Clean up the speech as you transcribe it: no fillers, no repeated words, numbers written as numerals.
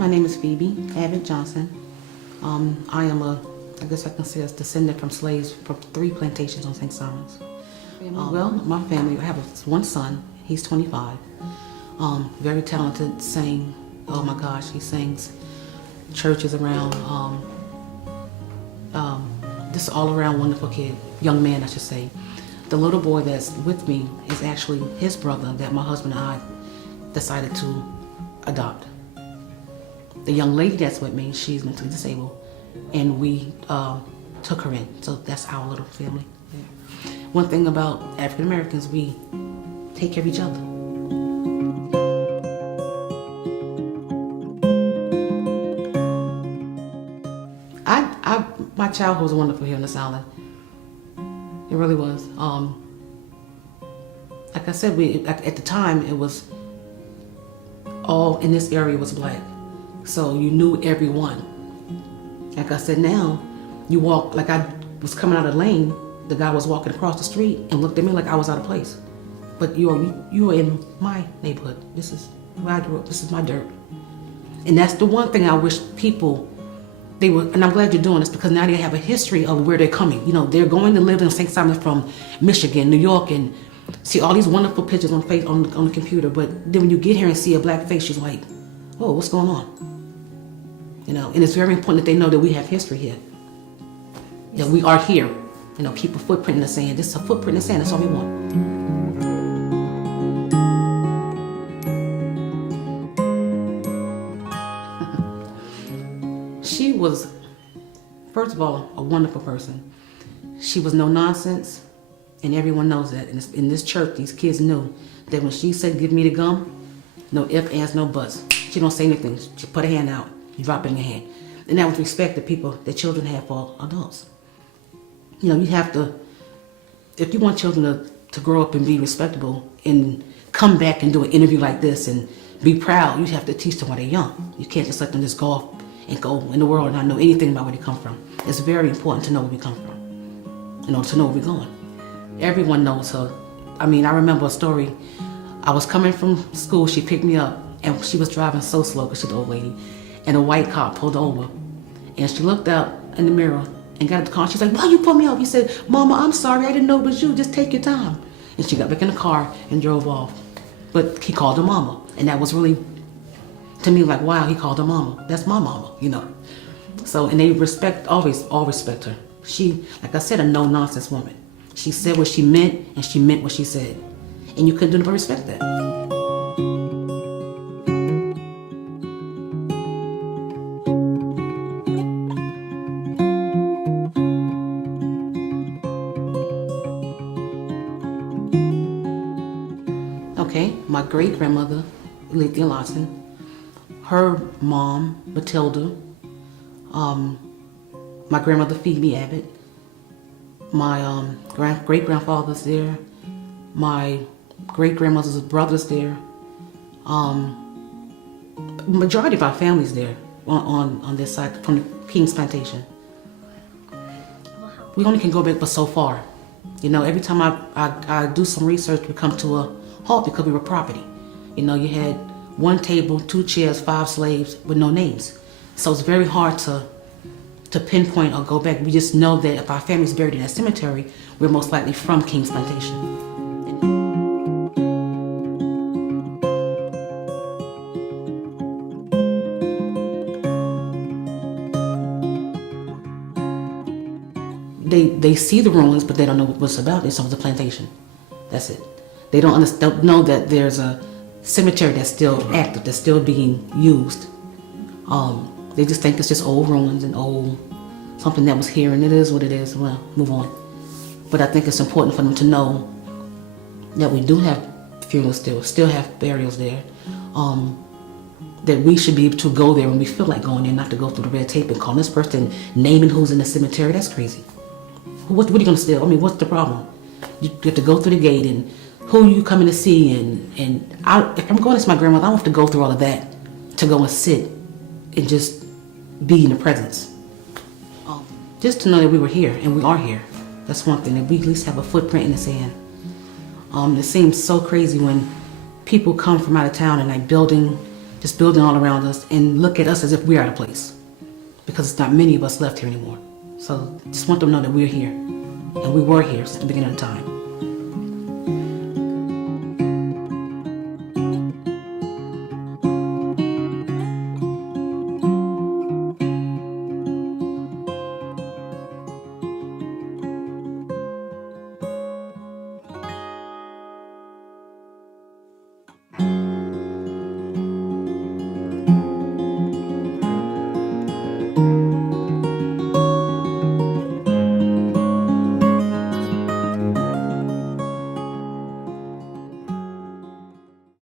My name is Phoebe Abbott Johnson. I am I guess I can say a descendant from slaves from 3 plantations on St. Simon's. Well, my family, I have one son, he's 25. Very talented, sang, oh my gosh, he sings churches around, just all around wonderful kid, young man I should say. The little boy that's with me is actually his brother that my husband and I decided to adopt. The young lady that's with me, she's mentally disabled, and we took her in. So that's our little family. Yeah. One thing about African Americans, we take care of each other. My childhood was wonderful here in this island. It really was. Like I said, at the time it was all in this area was black. So you knew everyone. Like I said, now you walk, like I was coming out of the lane, the guy was walking across the street and looked at me like I was out of place. But you are in my neighborhood. This is where I grew up. This is my dirt. And that's the one thing I wish people, and I'm glad you're doing this because now they have a history of where they're coming. You know, they're going to live in St. Simon from Michigan, New York, and see all these wonderful pictures on the computer. But then when you get here and see a black face, you're like, whoa, what's going on? You know, and it's very important that they know that we have history here. That we are here. You know, keep a footprint in the sand. This is a footprint in the sand, that's all we want. She was, first of all, a wonderful person. She was no nonsense, and everyone knows that. And in this church, these kids knew that when she said, give me the gum, no ifs, ands, no buts. She don't say anything. She put her hand out. You drop it in your hand. And that was respect that that children have for adults. You know, you have to, if you want children to grow up and be respectable and come back and do an interview like this and be proud, you have to teach them while they're young. You can't just let them just go off and go in the world and not know anything about where they come from. It's very important to know where we come from, you know, to know where we're going. Everyone knows her. I mean, I remember a story. I was coming from school, she picked me up, and she was driving so slow because she's an old lady. And a white cop pulled over. And she looked out in the mirror and got in the car. She's like, why you pull me over? He said, Mama, I'm sorry, I didn't know it was you. Just take your time. And she got back in the car and drove off. But he called her Mama. And that was really, to me, like, wow, he called her Mama. That's my mama, you know. So, and they all respect her. She, like I said, a no-nonsense woman. She said what she meant, and she meant what she said. And you couldn't do nothing but respect that. Okay, my great-grandmother, Alethea Lawson, her mom, Matilda, my grandmother, Phoebe Abbott, my great-grandfather's there, my great-grandmother's brother's there, majority of our family's there on this side, from the King's Plantation. We only can go back but so far. You know, every time I do some research, we come to a halt because we were property. You know, you had 1 table, 2 chairs, 5 slaves with no names. So it's very hard to pinpoint or go back. We just know that if our family's buried in that cemetery, we're most likely from King's Plantation. They see the ruins, but they don't know what's about. It's on the plantation. That's it. They don't know that there's a cemetery that's still active, that's still being used. They just think it's just old ruins and old something that was here, and it is what it is. Well, move on. But I think it's important for them to know that we do have funerals still have burials there. that we should be able to go there when we feel like going there, not to go through the red tape and calling this person, naming who's in the cemetery. That's crazy. What are you gonna steal? I mean, what's the problem? You have to go through the gate and who you coming to see, if I'm going to see my grandmother, I don't have to go through all of that to go and sit and just be in the presence. Just to know that we were here and we are here. That's one thing, that we at least have a footprint in the sand. It seems so crazy when people come from out of town and like building all around us and look at us as if we're out of place, because it's not many of us left here anymore. So just want them to know that we're here and we were here since the beginning of time.